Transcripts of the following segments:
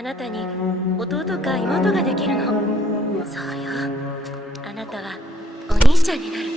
あなたに弟か妹ができるの。そうよ。あなたはお兄ちゃんになる。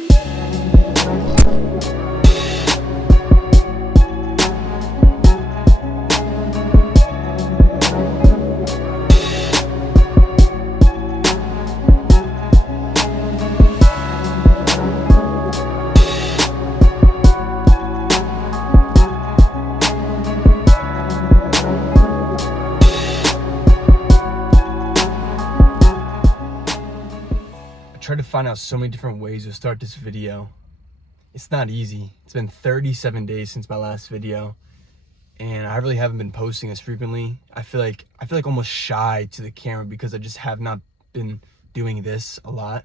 Tried to find out so many different ways to start this video. It's not easy. It's been 37 days since my last video, and I really haven't been posting as frequently. I feel like almost shy to the camera because I just have not been doing this a lot.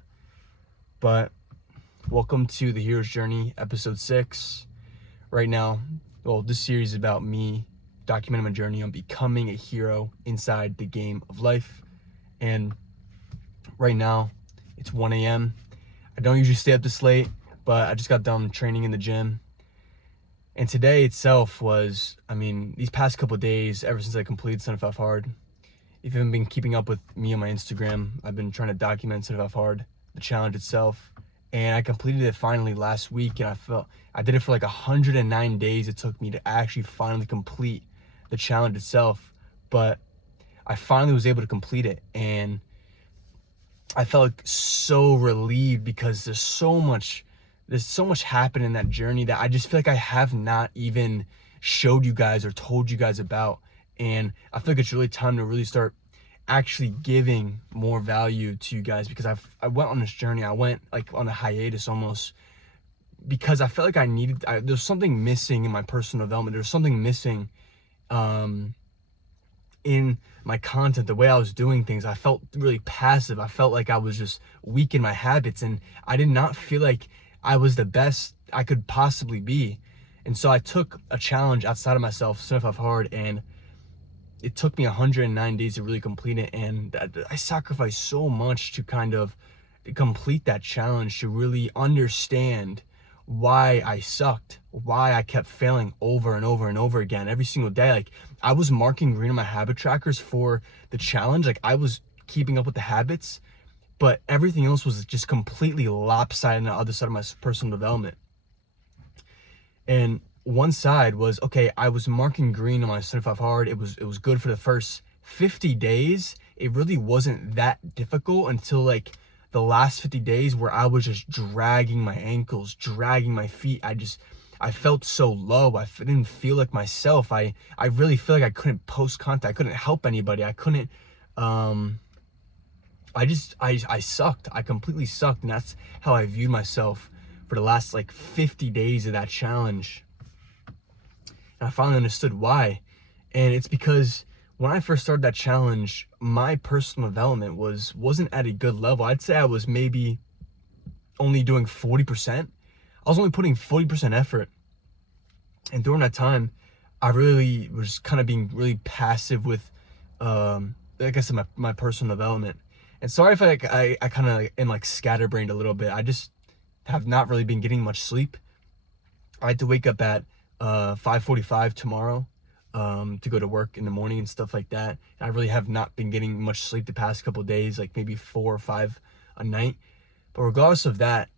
But welcome to the Hero's Journey, episode 6. Right now, well, this series is about me documenting my journey on becoming a hero inside the game of life. And right now, it's 1 a.m. I don't usually stay up this late, but I just got done training in the gym. And today itself was, these past couple of days, ever since I completed 75 Hard, if you haven't been keeping up with me on my Instagram, I've been trying to document 75 Hard, the challenge itself. And I completed it finally last week, and I did it for like 109 days. It took me to actually finally complete the challenge itself. But I finally was able to complete it, and I felt like so relieved because there's so much happened in that journey that I just feel like I have not even showed you guys or told you guys about. And I feel like it's really time to really start actually giving more value to you guys, because I went on this journey. I went like on a hiatus almost because I felt like there's something missing in my personal development. There's something missing in my content, the way I was doing things. I felt really passive. I felt like I was just weak in my habits, and I did not feel like I was the best I could possibly be. And so I took a challenge outside of myself, 75 Hard, and it took me 109 days to really complete it. And I sacrificed so much to kind of complete that challenge, to really understand why I sucked, why I kept failing over and over and over again every single day. Like, I was marking green on my habit trackers for the challenge. Like, I was keeping up with the habits, but everything else was just completely lopsided on the other side of my personal development. And one side was, okay, I was marking green on my 75 Hard. It was good for the first 50 days. It really wasn't that difficult until like the last 50 days, where I was just dragging my ankles, dragging my feet. I felt so low. I didn't feel like myself. I really feel like I couldn't post content. I couldn't help anybody. I couldn't, I sucked. I completely sucked. And that's how I viewed myself for the last like 50 days of that challenge. And I finally understood why. And it's because when I first started that challenge, my personal development wasn't at a good level. I'd say I was maybe only doing 40%. I was only putting 40% effort. And during that time, I really was kind of being really passive with, like I said, my personal development. And sorry if I kind of am like scatterbrained a little bit. I just have not really been getting much sleep. I had to wake up at 5:45 tomorrow to go to work in the morning and stuff like that. I really have not been getting much sleep the past couple of days, like maybe 4 or 5 a night. But regardless of that,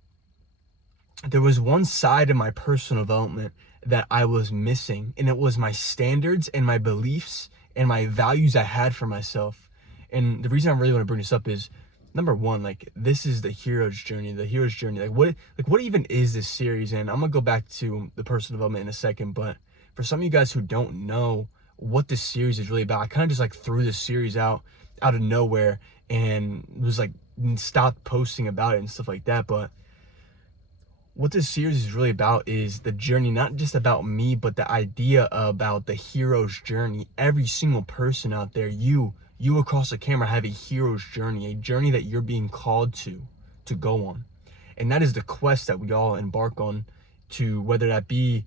there was one side of my personal development that I was missing, and it was my standards and my beliefs and my values I had for myself. And the reason I really want to bring this up is, number one, like, this is the hero's journey. Like what even is this series? And I'm gonna go back to the personal development in a second, but for some of you guys who don't know what this series is really about, I kind of just like threw this series out of nowhere and was like stopped posting about it and stuff like that. But what this series is really about is the journey, not just about me, but the idea about the hero's journey. Every single person out there, you across the camera, have a hero's journey, a journey that you're being called to go on. And that is the quest that we all embark on, to whether that be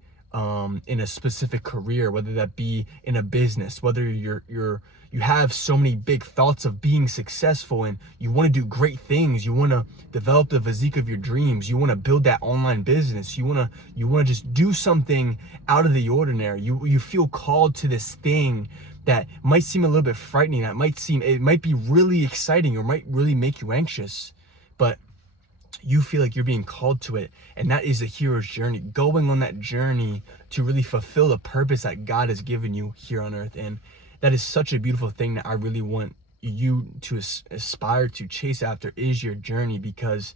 in a specific career, whether that be in a business, whether you have so many big thoughts of being successful and you want to do great things. You want to develop the physique of your dreams. You want to build that online business. You want to just do something out of the ordinary. You feel called to this thing that might seem a little bit frightening, it might be really exciting or might really make you anxious, but you feel like you're being called to it. And that is the hero's journey, going on that journey to really fulfill the purpose that God has given you here on earth. And that is such a beautiful thing that I really want you to aspire to chase after, is your journey. Because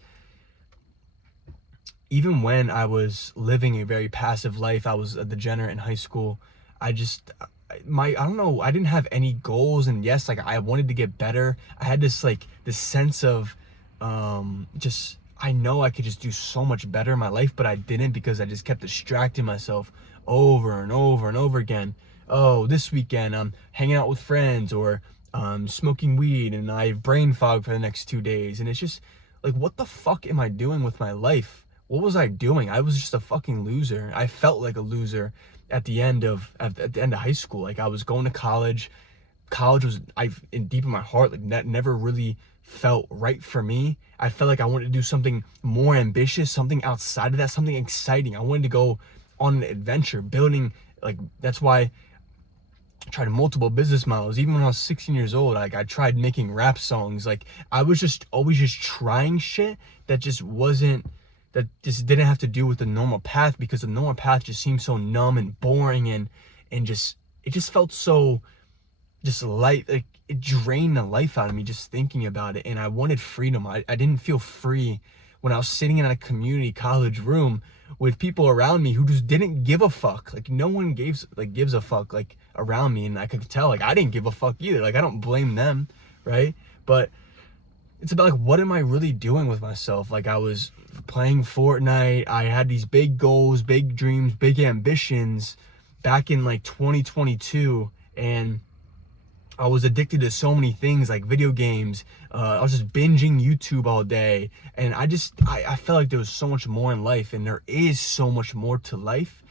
even when I was living a very passive life, I was a degenerate in high school, I don't know, I didn't have any goals. And yes, like, I wanted to get better. I had this sense of I know I could just do so much better in my life, but I didn't, because I just kept distracting myself over and over and over again. Oh, this weekend I'm hanging out with friends, or smoking weed, and I have brain fog for the next 2 days. And it's just like, what the fuck am I doing with my life? What was I doing? I was just a fucking loser. I felt like a loser at the end of high school. Like, I was going to college. College was, deep in my heart, like, that never really felt right for me. I felt like I wanted to do something more ambitious, something outside of that, something exciting. I wanted to go on an adventure, building, like, that's why I tried multiple business models. Even when I was 16 years old, like, I tried making rap songs. Like, I was just always just trying shit that just didn't have to do with the normal path, because the normal path just seemed so numb and boring, and it just felt so just light. Like, it drained the life out of me just thinking about it. And I wanted freedom. I didn't feel free when I was sitting in a community college room with people around me who just didn't give a fuck. Like, no one gives a fuck, like, around me. And I could tell, like, I didn't give a fuck either. Like, I don't blame them, right? But it's about, like, what am I really doing with myself? Like, I was playing Fortnite. I had these big goals, big dreams, big ambitions back in, like, 2022. And I was addicted to so many things, like video games. I was just binging YouTube all day. And I felt like there was so much more in life, and there is so much more to life.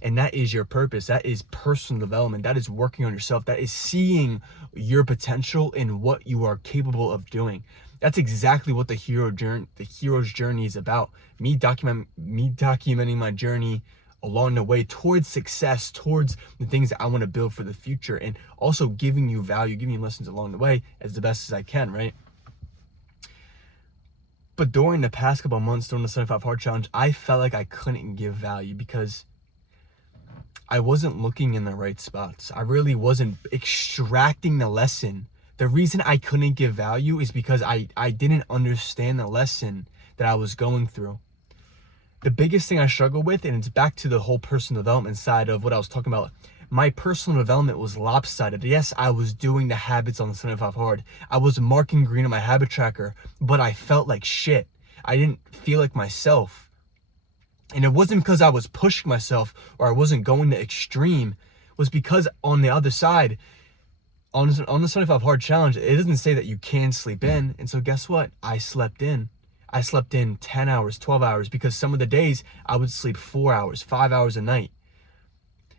And that is your purpose. That is personal development. That is working on yourself. That is seeing your potential in what you are capable of doing. That's exactly what the hero's journey is about. Me documenting my journey along the way towards success, towards the things that I want to build for the future, and also giving you value, giving you lessons along the way as the best as I can, right? But during the past couple of months, during the 75 Hard Challenge, I felt like I couldn't give value because I wasn't looking in the right spots. I really wasn't extracting the lesson. The reason I couldn't give value is because I didn't understand the lesson that I was going through. The biggest thing I struggle with, and it's back to the whole personal development side of what I was talking about, my personal development was lopsided. Yes, I was doing the habits on the 75 Hard. I was marking green on my habit tracker, but I felt like shit. I didn't feel like myself. And it wasn't because I was pushing myself or I wasn't going to extreme. It was because on the other side, on the 75 Hard Challenge, it doesn't say that you can sleep in. And so guess what? I slept in. I slept in 10 hours, 12 hours, because some of the days I would sleep 4 hours, 5 hours a night.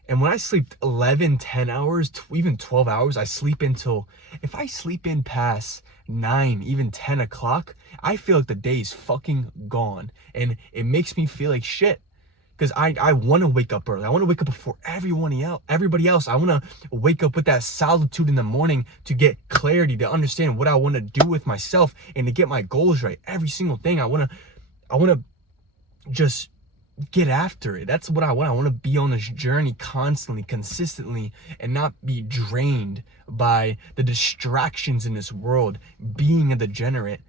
And when I sleep 11, 10 hours, even 12 hours, I sleep until, if I sleep in past 9, even 10 o'clock, I feel like the day is fucking gone. And it makes me feel like shit. Because I want to wake up early. I want to wake up before everybody else. I want to wake up with that solitude in the morning to get clarity, to understand what I want to do with myself, and to get my goals right. Every single thing. I want to just get after it. That's what I want. I want to be on this journey constantly, consistently, and not be drained by the distractions in this world, being a degenerate.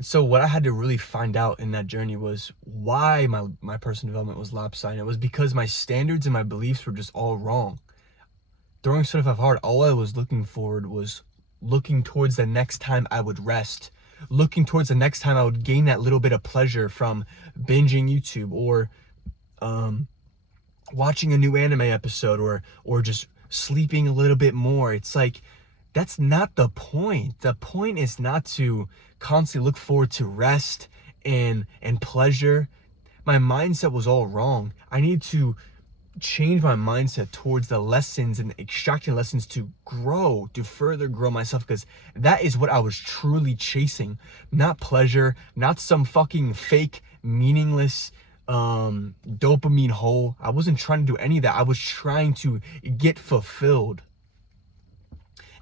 So what I had to really find out in that journey was why my personal development was lopsided. It was because my standards and my beliefs were just all wrong. During 75 Hard, all I was looking forward was looking towards the next time I would rest, looking towards the next time I would gain that little bit of pleasure from binging YouTube, or watching a new anime episode, or just sleeping a little bit more. It's like, that's not the point. The point is not to constantly look forward to rest and pleasure. My mindset was all wrong. I need to change my mindset towards the lessons and extracting lessons to further grow myself, because that is what I was truly chasing. Not pleasure, not some fucking fake meaningless dopamine hole. I wasn't trying to do any of that. I was trying to get fulfilled.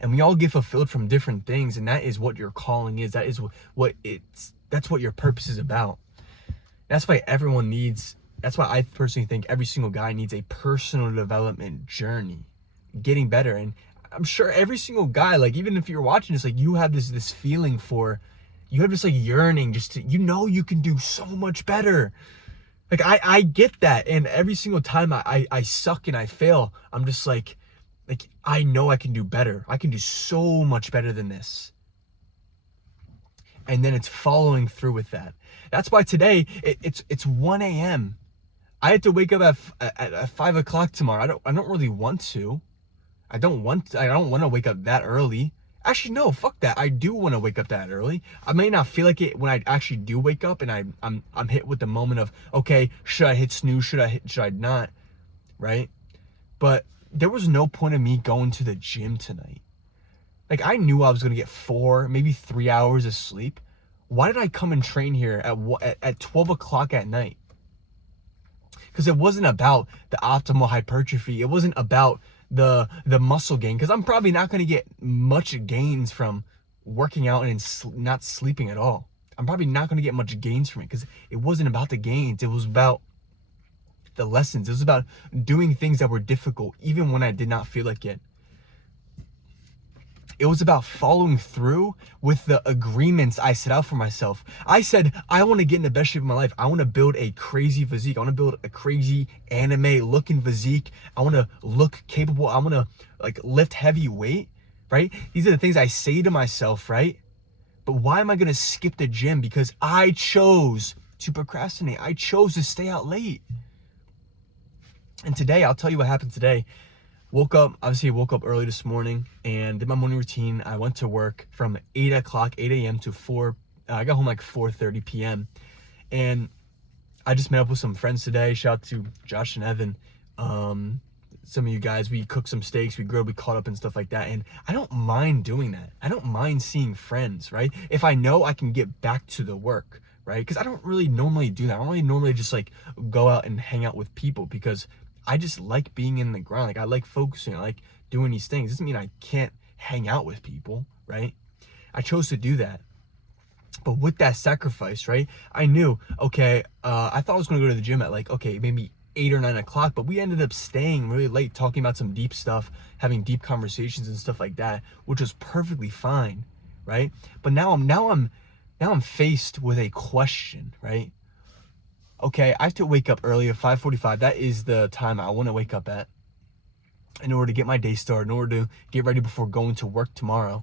And we all get fulfilled from different things, and that is what your calling is. That is that's what your purpose is about. That's why that's why I personally think every single guy needs a personal development journey, getting better. And I'm sure every single guy, like, even if you're watching this, like, you have this feeling you have this like yearning just to, you can do so much better. Like, I get that. And every single time I suck and I fail, I'm just like, I know I can do better. I can do so much better than this. And then it's following through with that. That's why today it's 1 a.m. I had to wake up at 5 o'clock tomorrow. I don't really want to. I don't want to wake up that early. Actually, no, fuck that. I do want to wake up that early. I may not feel like it when I actually do wake up, and I'm hit with the moment of, okay, should I hit snooze? Should I not? Right? But there was no point of me going to the gym tonight. Like, I knew I was going to get 4, maybe 3 hours of sleep. Why did I come and train here at 12 o'clock at night? Because it wasn't about the optimal hypertrophy. It wasn't about the muscle gain, because I'm probably not going to get much gains from working out and not sleeping at all. I'm probably not going to get much gains from it, because it wasn't about the gains. It was about the lessons. It was about doing things that were difficult, even when I did not feel like it. It was about following through with the agreements I set out for myself. I said, I want to get in the best shape of my life. I want to build a crazy physique. I want to build a crazy anime looking physique. I want to look capable. I want to lift heavy weight, right? These are the things I say to myself, right? But why am I going to skip the gym? Because I chose to procrastinate. I chose to stay out late. And today, I'll tell you what happened today. Woke up early this morning and did my morning routine. I went to work from 8 a.m. to 4. I got home like 4:30 p.m. And I just met up with some friends today. Shout out to Josh and Evan. Some of you guys, we cooked some steaks, we grilled, we caught up and stuff like that. And I don't mind doing that. I don't mind seeing friends, right? If I know I can get back to the work, right? Because I don't really normally do that. I don't really normally just go out and hang out with people, because I just like being in the ground. Like, I like focusing. I like doing these things. Doesn't mean I can't hang out with people, right? I chose to do that. But with that sacrifice, right, I knew, okay, I thought I was going to go to the gym at maybe 8 or 9 o'clock, but we ended up staying really late, talking about some deep stuff, having deep conversations and stuff like that, which was perfectly fine, right? But now I'm faced with a question, right? Okay, I have to wake up early at 5:45. That is the time I want to wake up at in order to get my day started, in order to get ready before going to work tomorrow.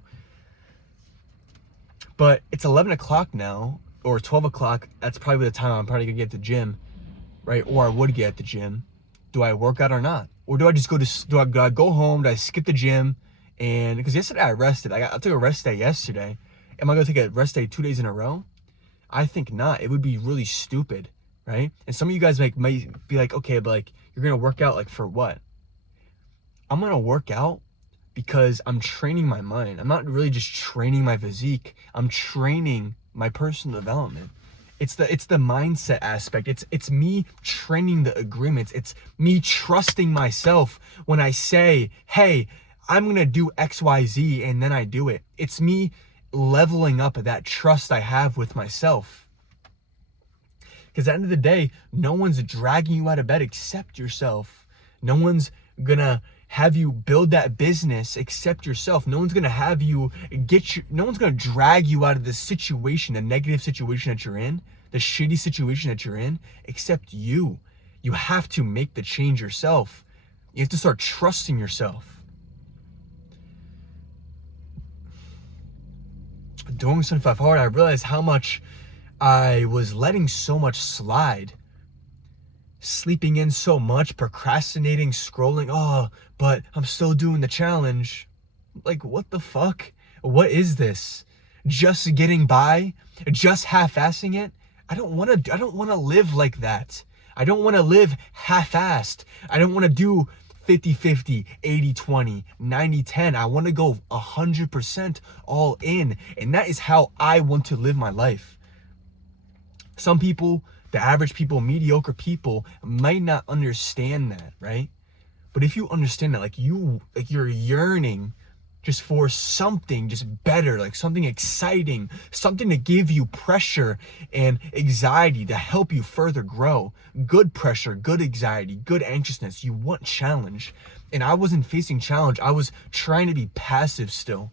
But it's 11 o'clock now, or 12 o'clock. That's probably the time I'm probably going to get at the gym, right? Or I would get at the gym. Do I work out or not? Or do I just do I go home? Do I skip the gym? And because yesterday I rested. I took a rest day yesterday. Am I going to take a rest day 2 days in a row? I think not. It would be really stupid. Right? And some of you guys might be like, okay, but you're gonna work out for what? I'm gonna work out because I'm training my mind. I'm not really just training my physique. I'm training my personal development. It's the mindset aspect. It's me training the agreements. It's me trusting myself when I say, hey, I'm gonna do XYZ, and then I do it. It's me leveling up that trust I have with myself. Because at the end of the day, no one's dragging you out of bed except yourself. No one's gonna have you build that business except yourself. No one's gonna have you no one's gonna drag you out of the situation, the negative situation that you're in, the shitty situation that you're in, except you. You have to make the change yourself. You have to start trusting yourself. Doing 75 hard, I realized how much I was letting so much slide, sleeping in so much, procrastinating, scrolling. But I'm still doing the challenge. What the fuck? What is this? Just getting by? Just half-assing it? I don't want to live like that. I don't want to live half-assed. I don't want to do 50-50, 80-20, 90-10. I want to go 100% all in. And that is how I want to live my life. Some people The average people, mediocre people might not understand that, right? But if you understand that, you're yearning just for something just better, like something exciting, something to give you pressure and anxiety to help you further grow. Good pressure, good anxiety, good anxiousness. You want challenge. And I wasn't facing challenge. I was trying to be passive still.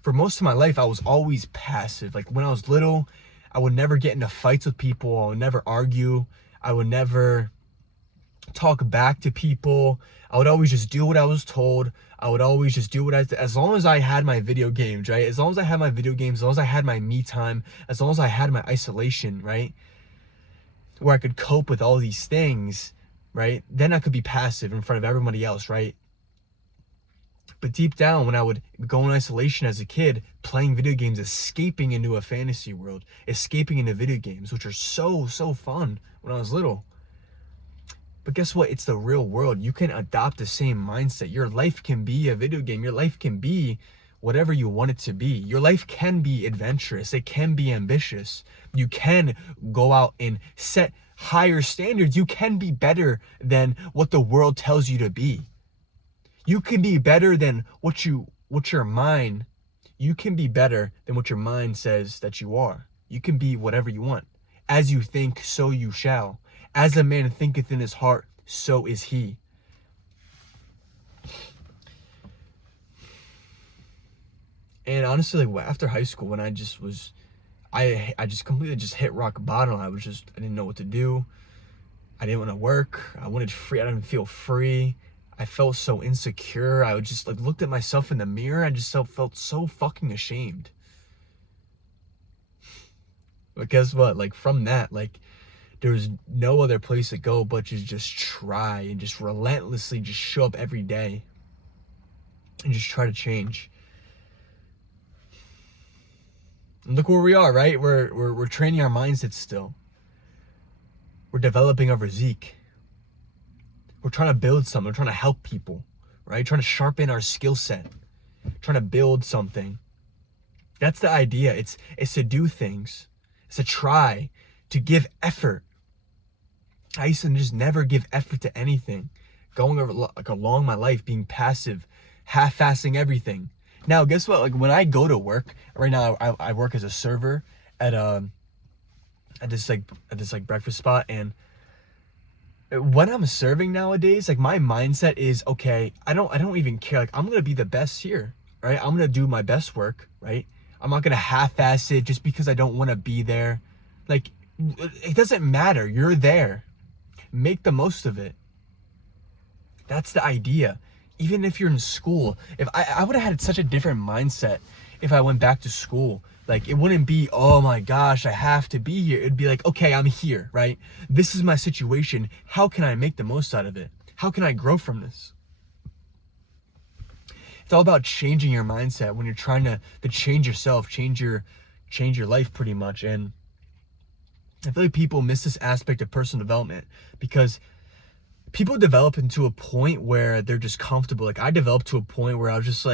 For most of my life, I was always passive. Like when I was little, I would never get into fights with people. I would never argue. I would never talk back to people. I would always just do what I was told. I would always just do what as long as I had my video games, right? As long as I had my video games, as long as I had my me time, as long as I had my isolation, right? Where I could cope with all these things, right? Then I could be passive in front of everybody else, right? But deep down, when I would go in isolation as a kid, playing video games, escaping into a fantasy world, escaping into video games, which are so fun when I was little. But guess what? It's the real world. You can adopt the same mindset. Your life can be a video game. Your life can be whatever you want it to be. Your life can be adventurous. It can be ambitious. You can go out and set higher standards. You can be better than what the world tells you to be. You can be better than what your mind, you can be better than what your mind says that you are. You can be whatever you want. As you think, so you shall. As a man thinketh in his heart, so is he. And honestly, like after high school, when I just completely just hit rock bottom. I didn't know what to do. I didn't want to work. I didn't feel free. I felt so insecure. I would just looked at myself in the mirror. I just felt so fucking ashamed. But guess what? From that, there was no other place to go but to just try and just relentlessly just show up every day and just try to change. And look where we are, right? We're training our mindset still. We're developing our physique. We're trying to build something. We're trying to help people, right? Trying to sharpen our skill set. Trying to build something. That's the idea. It's to do things. It's to try, to give effort. I used to just never give effort to anything. Going over along my life, being passive, half-assing everything. Now, guess what? When I go to work, right now I work as a server at this breakfast spot, and when I'm serving nowadays, my mindset is, okay, I don't even care. I'm gonna be the best here, right? I'm gonna do my best work, right? I'm not gonna half-ass it just because I don't want to be there. It doesn't matter. You're there. Make the most of it. That's the idea. Even if you're in school, if I would have had such a different mindset if I went back to school. It wouldn't be, oh my gosh, I have to be here. It'd be okay, I'm here, right? This is my situation. How can I make the most out of it? How can I grow from this? It's all about changing your mindset when you're trying to change yourself, change your life pretty much. And I feel like people miss this aspect of personal development because people develop into a point where they're just comfortable. I developed to a point where I was just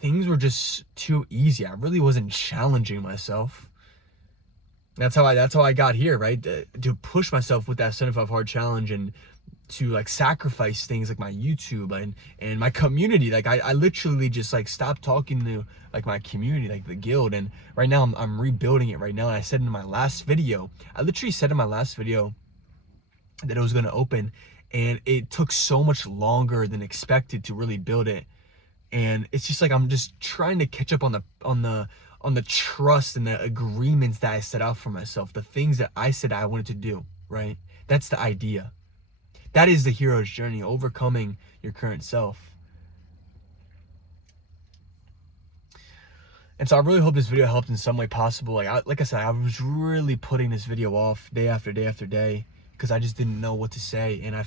things were just too easy. I really wasn't challenging myself. That's how I got here, right? To push myself with that 75 hard challenge and to sacrifice things like my YouTube and my community. I literally just stopped talking to my community, the guild. And right now I'm rebuilding it right now. And I said in my last video, that it was going to open, and it took so much longer than expected to really build it. And it's just I'm just trying to catch up on the trust and the agreements that I set out for myself, the things that I said I wanted to do, right? That's the idea. That is the hero's journey, overcoming your current self. And so I really hope this video helped in some way possible. Like I said, I was really putting this video off day after day after day because I just didn't know what to say. And I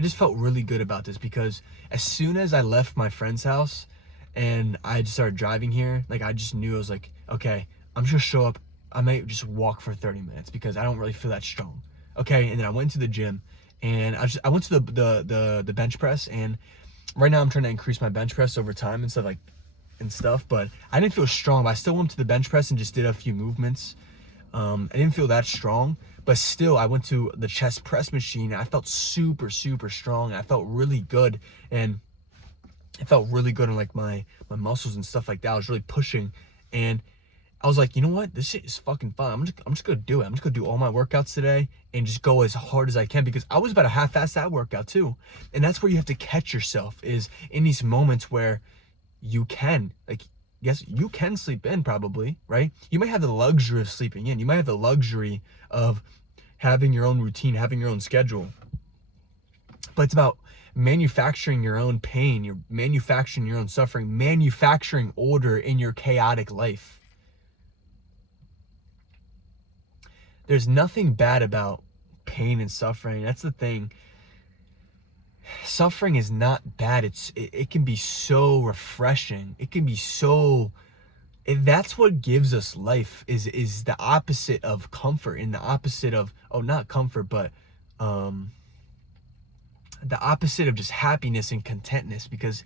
just felt really good about this because as soon as I left my friend's house and I just started driving here, I just knew I was okay, I'm just gonna show up. I might just walk for 30 minutes because I don't really feel that strong. Okay, and then I went to the gym and I went to the bench press, and right now I'm trying to increase my bench press over time and stuff, but I didn't feel strong. But I still went to the bench press and just did a few movements. I didn't feel that strong, but still I went to the chest press machine and I felt super, super strong. I felt really good, and it felt really good in like my muscles and stuff like that. I was really pushing, and I was like, you know what? This shit is fucking fun. I'm just gonna do it. I'm just gonna do all my workouts today and just go as hard as I can, because I was about to half-ass that workout too. And that's where you have to catch yourself, is in these moments where you can, like, yes, you can sleep in probably, right? You might have the luxury of sleeping in. You might have the luxury of having your own routine, having your own schedule. But it's about manufacturing your own pain, you're manufacturing your own suffering, manufacturing order in your chaotic life. There's nothing bad about pain and suffering. That's the thing. Suffering is not bad. It can be so refreshing. It can be so, that's what gives us life, is the opposite of comfort, and the opposite of, not comfort, but the opposite of just happiness and contentness. Because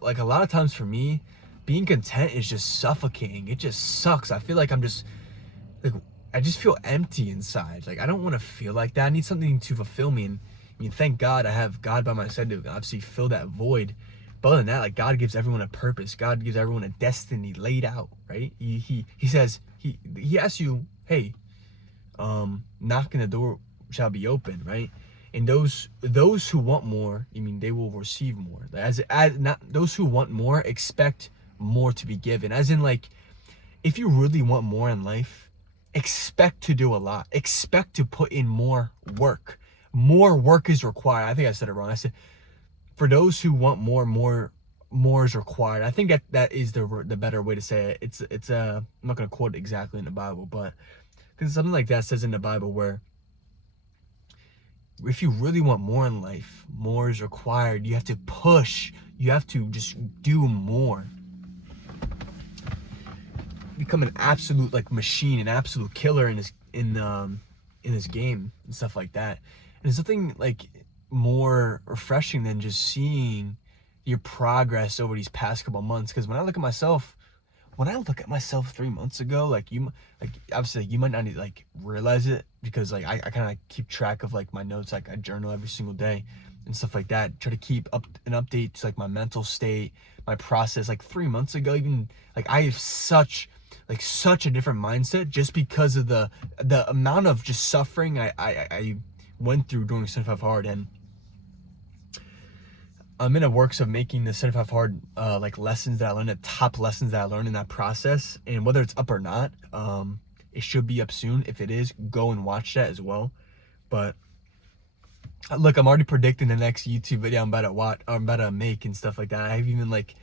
like a lot of times for me, being content is just suffocating. It just sucks. I feel like I'm just like, I just feel empty inside. Like, I don't want to feel like that. I need something to fulfill me. And I mean, thank God I have God by my side to obviously fill that void. But other than that, like, God gives everyone a purpose. God gives everyone a destiny laid out, right? He says, he asks you, hey, knocking the door shall be open, right? And those who want more, I mean, they will receive more. As not those who want more expect more to be given. As in, like, if you really want more in life, expect to do a lot. Expect to put in more work. More work is required. I think I said it wrong. I said, for those who want more is required. I think that is the better way to say it. It's I'm not going to quote it exactly in the Bible, but because something like that says in the Bible, where if you really want more in life, more is required. You have to push. You have to just do more. Become an absolute like machine, an absolute killer in this game and stuff like that. And there's something like more refreshing than just seeing your progress over these past couple months. Because when I look at myself 3 months ago, like obviously like, you might not need, like, realize it, because like I kind of like keep track of like my notes. Like I journal every single day and stuff like that. Try to keep up an update to like my mental state, my process. Like 3 months ago, even like I have such a different mindset, just because of the amount of just suffering I went through during 75 Hard. And I'm in the works of making the 75 Hard like lessons that I learned, the top lessons that I learned in that process. And whether it's up or not, it should be up soon. If it is, go and watch that as well. But look, I'm already predicting the next YouTube video I'm about to make and stuff like that. I have even like,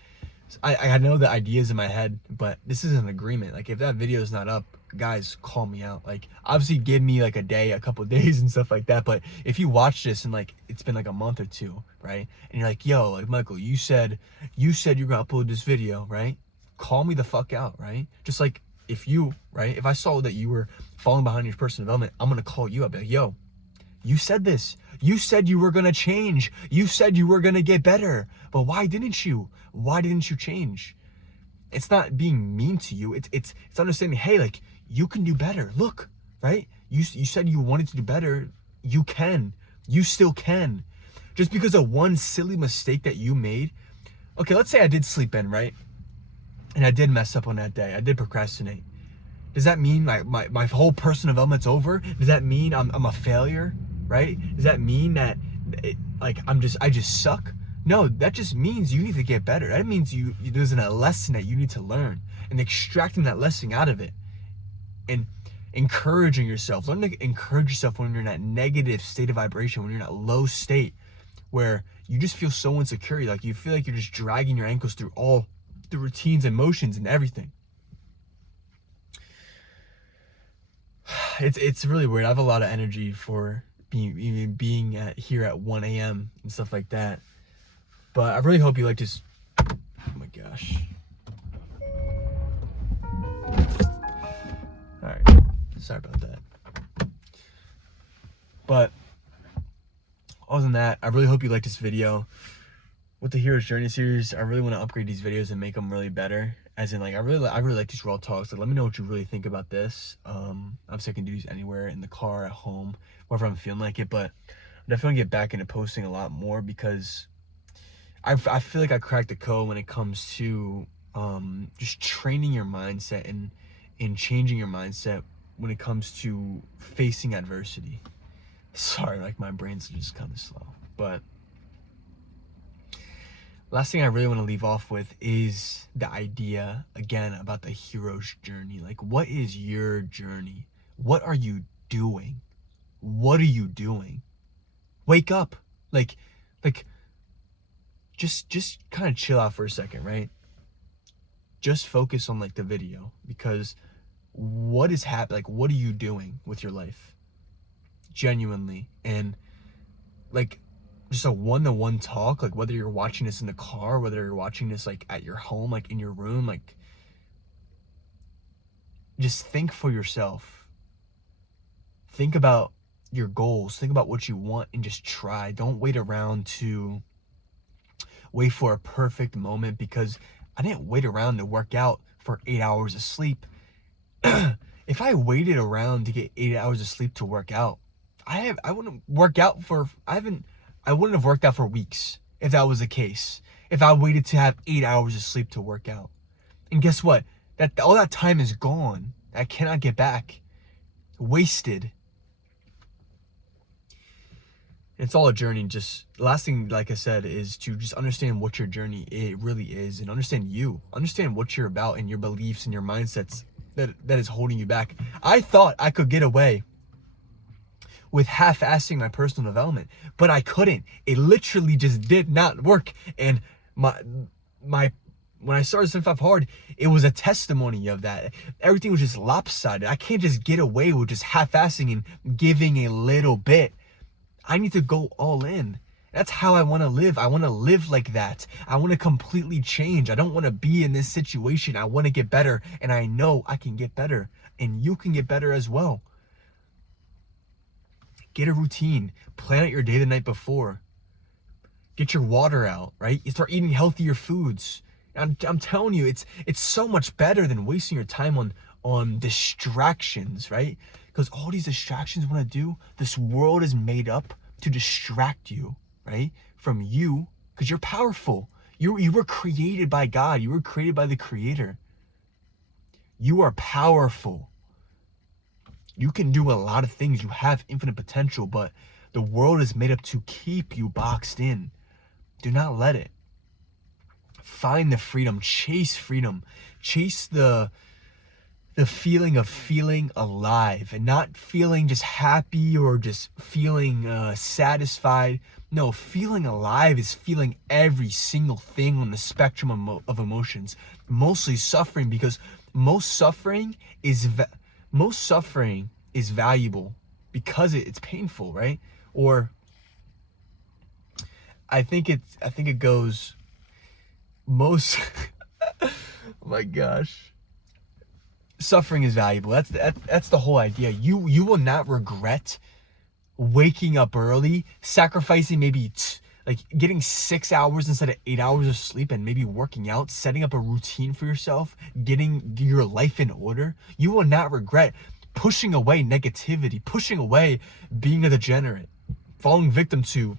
I know the ideas in my head, but this is an agreement. Like, if that video is not up, guys, call me out. Like, obviously give me like a couple of days and stuff like that. But if you watch this and like it's been like a month or two, right, and you're like, yo, like, Michael, you said you're gonna upload this video, right? Call me the fuck out, right? Just like if I saw that you were falling behind your personal development, I'm gonna call you up, like, yo, you said this. You said you were gonna change. You said you were gonna get better. But why didn't you? Why didn't you change? It's not being mean to you. It's understanding, hey, like, you can do better. Look, right? You said you wanted to do better. You can. You still can. Just because of one silly mistake that you made. Okay, let's say I did sleep in, right? And I did mess up on that day. I did procrastinate. Does that mean my whole personal development's over? Does that mean I'm a failure? Right? Does that mean that I just suck? No, that just means you need to get better. That means there's a lesson that you need to learn, and extracting that lesson out of it, and encouraging yourself. Learn to encourage yourself when you're in that negative state of vibration, when you're in that low state where you just feel so insecure. Like, you feel like you're just dragging your ankles through all the routines and motions and everything. It's really weird. I have a lot of energy for being here at 1 a.m. and stuff like that. But I really hope you like this. Oh my gosh. Alright. Sorry about that. But other than that, I really hope you like this video. With the Hero's Journey series, I really want to upgrade these videos and make them really better. As in, like, I really like these raw talks. Like, let me know what you really think about this. Obviously I can do these anywhere, in the car, at home, wherever I'm feeling like it, but I'm definitely gonna get back into posting a lot more, because I feel like I cracked the code when it comes to just training your mindset and changing your mindset when it comes to facing adversity. Sorry, like, my brain's just kind of slow. But last thing I really want to leave off with is the idea, again, about the hero's journey. Like, what is your journey? What are you doing? What are you doing? Wake up. Like, just kind of chill out for a second, right? Just focus on, like, the video, because what is happening? Like, what are you doing with your life? Genuinely. And, like, just a one-to-one talk, like, whether you're watching this in the car, whether you're watching this, like, at your home, like, in your room, like, just think for yourself. Think about your goals. Think about what you want, and just try. Don't wait around to wait for a perfect moment, because I didn't wait around to work out for 8 hours of sleep. If I waited around to get 8 hours of sleep to work out, I wouldn't work out for, I wouldn't have worked out for weeks if that was the case. If I waited to have 8 hours of sleep to work out. And guess what? All that time is gone. I cannot get back. Wasted. It's all a journey. Just last thing, like I said, is to just understand what your journey it really is, and understand you. Understand what you're about, and your beliefs and your mindsets that is holding you back. I thought I could get away with half-assing my personal development, but I couldn't. It literally just did not work. And my when I started 75 Hard, it was a testimony of that. Everything was just lopsided. I can't just get away with just half-assing and giving a little bit. I need to go all in. That's how I want to live. I want to live like that. I want to completely change. I don't want to be in this situation. I want to get better, and I know I can get better, and you can get better as well. Get a routine. Plan out your day the night before. Get your water out, right? You start eating healthier foods. I'm telling you, it's so much better than wasting your time on distractions, right? Because all these distractions want to do, this world is made up to distract you, right? From you, because you're powerful. You were created by God. You were created by the Creator. You are powerful. You can do a lot of things. You have infinite potential, but the world is made up to keep you boxed in. Do not let it. Find the freedom. Chase freedom. Chase the feeling of feeling alive, and not feeling just happy or just feeling satisfied. No, feeling alive is feeling every single thing on the spectrum of emotions. Mostly suffering, because most suffering is valuable because it's painful, right? Or I think it goes most oh my gosh. Suffering is valuable. That's the whole idea. You will not regret waking up early, sacrificing maybe like getting 6 hours instead of 8 hours of sleep, and maybe working out, setting up a routine for yourself, getting your life in order. You will not regret pushing away negativity, pushing away being a degenerate, falling victim to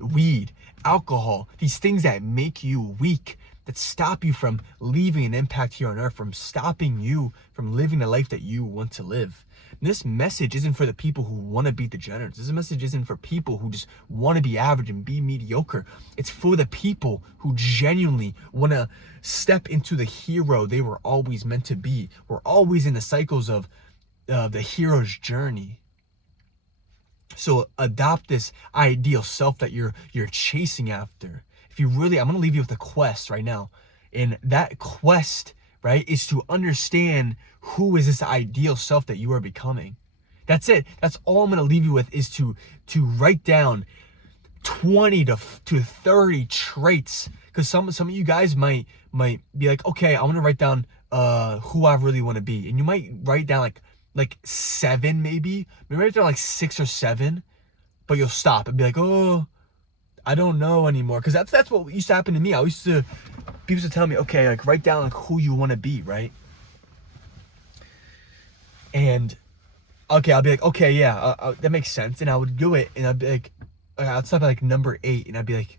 weed, alcohol, these things that make you weak, that stop you from leaving an impact here on earth, from stopping you from living the life that you want to live. And this message isn't for the people who want to be degenerates. This message isn't for people who just want to be average and be mediocre. It's for the people who genuinely want to step into the hero they were always meant to be. We're always in the cycles of the hero's journey. So adopt this ideal self that you're chasing after. If you really, I'm going to leave you with a quest right now. And that quest, right, is to understand who is this ideal self that you are becoming. That's it. That's all I'm going to leave you with, is to write down 20 to 30 traits. Because some of you guys might be like, okay, I want to write down who I really want to be. And you might write down like 7 maybe. Maybe write down like 6 or 7. But you'll stop and be like, oh, I don't know anymore. Because that's what used to happen to me. I used to people tell me, okay, like write down like who you want to be, right? And okay, I'll be like, okay, yeah, that makes sense. And I would do it, and I'd be like, I'd stop at like number 8, and I'd be like,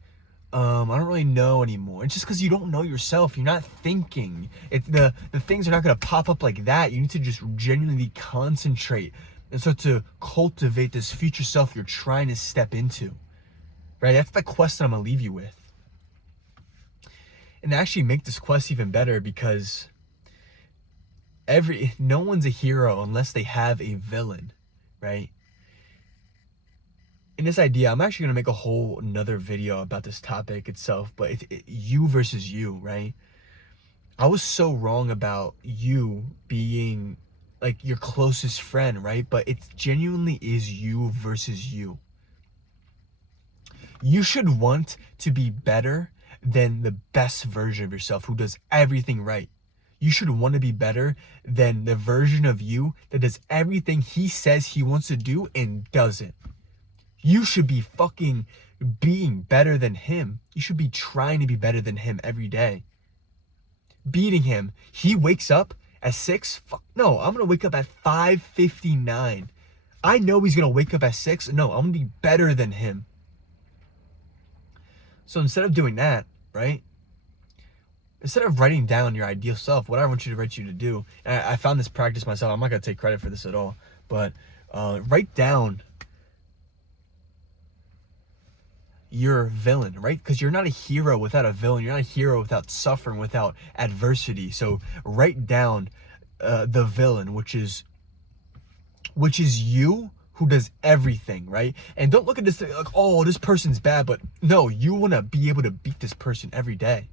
I don't really know anymore. It's just because you don't know yourself. You're not thinking. The things are not going to pop up like that. You need to just genuinely concentrate and start to cultivate this future self you're trying to step into, right? That's the quest that I'm going to leave you with. And actually make this quest even better, because no one's a hero unless they have a villain, right? In this idea, I'm actually going to make a whole another video about this topic itself, but you versus you, right? I was so wrong about you being like your closest friend, right? But it genuinely is you versus you. You should want to be better than the best version of yourself who does everything right. You should want to be better than the version of you that does everything he says he wants to do and doesn't. You should be fucking being better than him. You should be trying to be better than him every day. Beating him. He wakes up at 6. Fuck no, I'm going to wake up at 5:59. I know he's going to wake up at 6. No, I'm going to be better than him. So instead of doing that, right? Instead of writing down your ideal self, what I want you to do, and I found this practice myself. I'm not going to take credit for this at all, but write down your villain, right? Because you're not a hero without a villain. You're not a hero without suffering, without adversity. So write down the villain, which is you, who does everything, right? And don't look at this like, oh, this person's bad, but no, you want to be able to beat this person every day.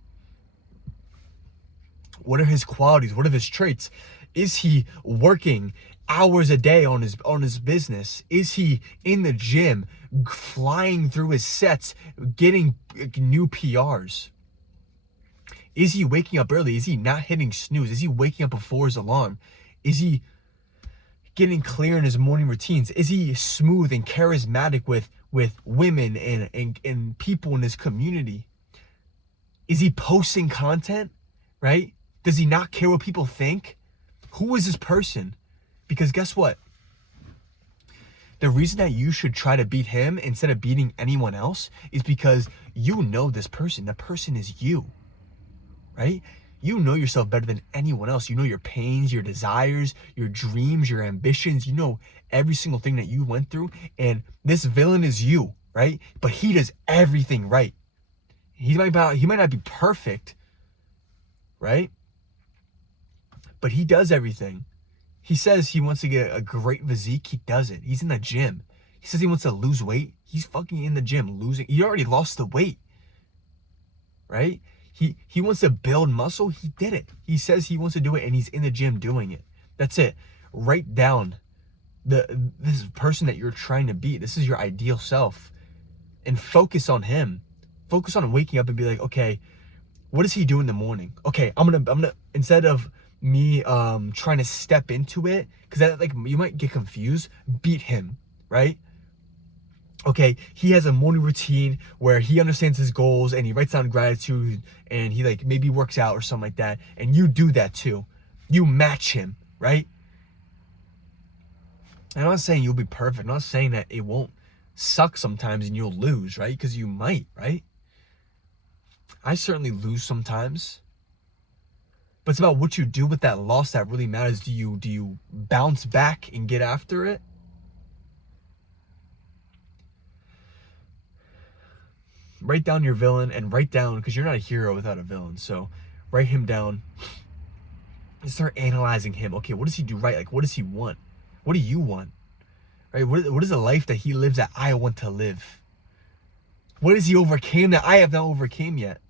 What are his qualities? What are his traits? Is he working hours a day on his business? Is he in the gym, flying through his sets, getting new PRs? Is he waking up early? Is he not hitting snooze? Is he waking up before his alarm? Is he getting clear in his morning routines? Is he smooth and charismatic with women and people in his community? Is he posting content, right? Does he not care what people think? Who is this person? Because guess what? The reason that you should try to beat him instead of beating anyone else is because you know this person. The person is you, right? You know yourself better than anyone else. You know your pains, your desires, your dreams, your ambitions. You know every single thing that you went through. And this villain is you, right? But he does everything right. He might not be perfect, right? But he does everything. He says he wants to get a great physique. He does it. He's in the gym. He says he wants to lose weight. He's fucking in the gym losing. He already lost the weight, right? He wants to build muscle. He did it. He says he wants to do it, and he's in the gym doing it. That's it. Write down this person that you're trying to be. This is your ideal self, and focus on him. Focus on waking up and be like, okay, what does he do in the morning? Okay, I'm gonna instead of me trying to step into it, because that, like, you might get confused, beat him, right? Okay, he has a morning routine where he understands his goals and he writes down gratitude and he like maybe works out or something like that, and you do that too. You match him, right? And I'm not saying you'll be perfect. I'm not saying that it won't suck sometimes and you'll lose, right? Because you might, right? I certainly lose sometimes. But it's about what you do with that loss that really matters. Do you bounce back and get after it? Write down your villain, and write down, because you're not a hero without a villain. So write him down and start analyzing him. Okay, what does he do right? Like, what does he want? What do you want? Right? What is the life that he lives that I want to live? What has he overcame that I have not overcame yet?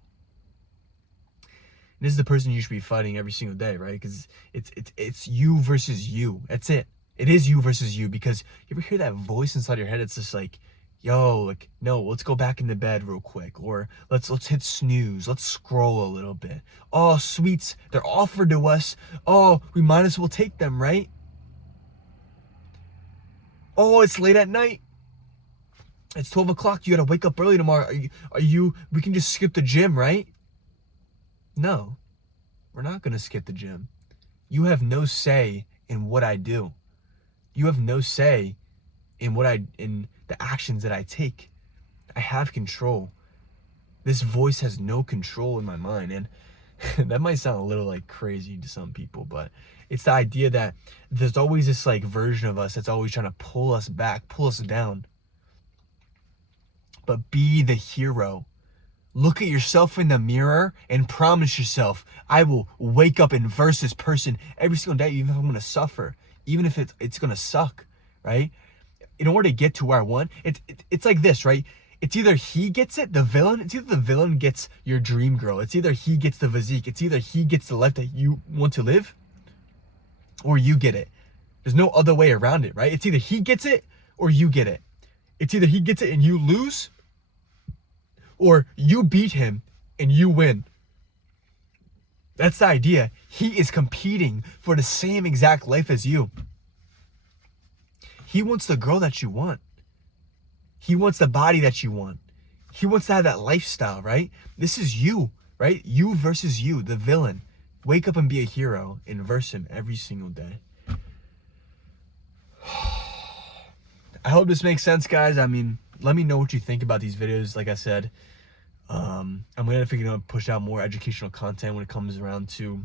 This is the person you should be fighting every single day, right? Because it's you versus you. That's it. It is you versus you. Because you ever hear that voice inside your head? It's just like, yo, like, no, let's go back into bed real quick, or let's hit snooze. Let's scroll a little bit. Oh, sweets, they're offered to us. Oh, we might as well take them, right? Oh, it's late at night. It's 12 o'clock. You gotta wake up early tomorrow. We can just skip the gym, right? No, we're not going to skip the gym. You have no say in what I do. You have no say in the actions that I take. I have control. This voice has no control in my mind. And that might sound a little like crazy to some people, but it's the idea that there's always this like version of us that's always trying to pull us back, pull us down. But be the hero. Look at yourself in the mirror and promise yourself, I will wake up and verse this person every single day, even if I'm going to suffer, even if it's going to suck, right? In order to get to where I want, it's like this, right? It's either he gets it, the villain, it's either the villain gets your dream girl, it's either he gets the physique, it's either he gets the life that you want to live, or you get it. There's no other way around it, right? It's either he gets it or you get it. It's either he gets it and you lose, or you beat him and you win. That's the idea. He is competing for the same exact life as you. He wants the girl that you want. He wants the body that you want. He wants to have that lifestyle, right? This is you, right? You versus you, the villain. Wake up and be a hero and verse him every single day. I hope this makes sense, guys. I mean, let me know what you think about these videos. Like I said, I'm going to push out more educational content when it comes around to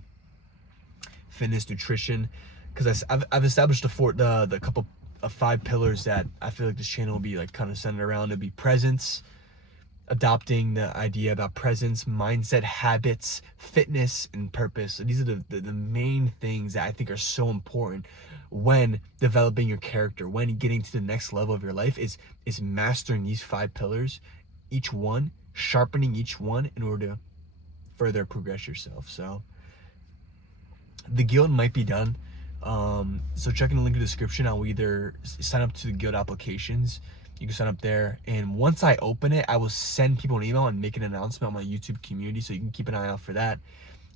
fitness, nutrition, because I've established the couple of 5 pillars that I feel like this channel will be like kind of centered around. It'll be presence, adopting the idea about presence, mindset, habits, fitness, and purpose. So these are the main things that I think are so important when developing your character, when getting to the next level of your life, is mastering these 5 pillars, each one, sharpening each one in order to further progress yourself. So the guild might be done. So check in the link in the description. I'll either sign up to the guild applications. You can sign up there, and once I open it, I will send people an email and make an announcement on my YouTube community, so you can keep an eye out for that.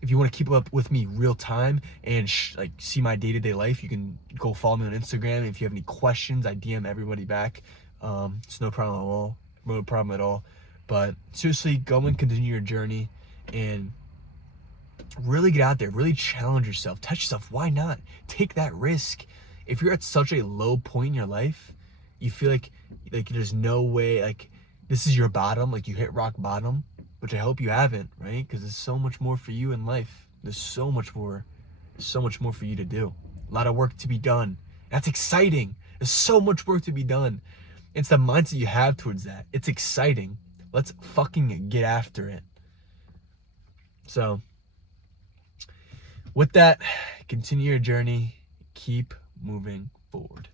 If you want to keep up with me real time and like see my day-to-day life, you can go follow me on Instagram. If you have any questions, I DM everybody back. It's no problem at all. No problem at all. But seriously, go and continue your journey and really get out there, really challenge yourself, touch yourself. Why not? Take that risk. If you're at such a low point in your life, you feel like there's no way, like this is your bottom, like you hit rock bottom, which I hope you haven't, right? Because there's so much more for you in life. There's so much more for you to do. A lot of work to be done. That's exciting. There's so much work to be done. It's the mindset you have towards that. It's exciting. Let's fucking get after it. So with that, continue your journey. Keep moving forward.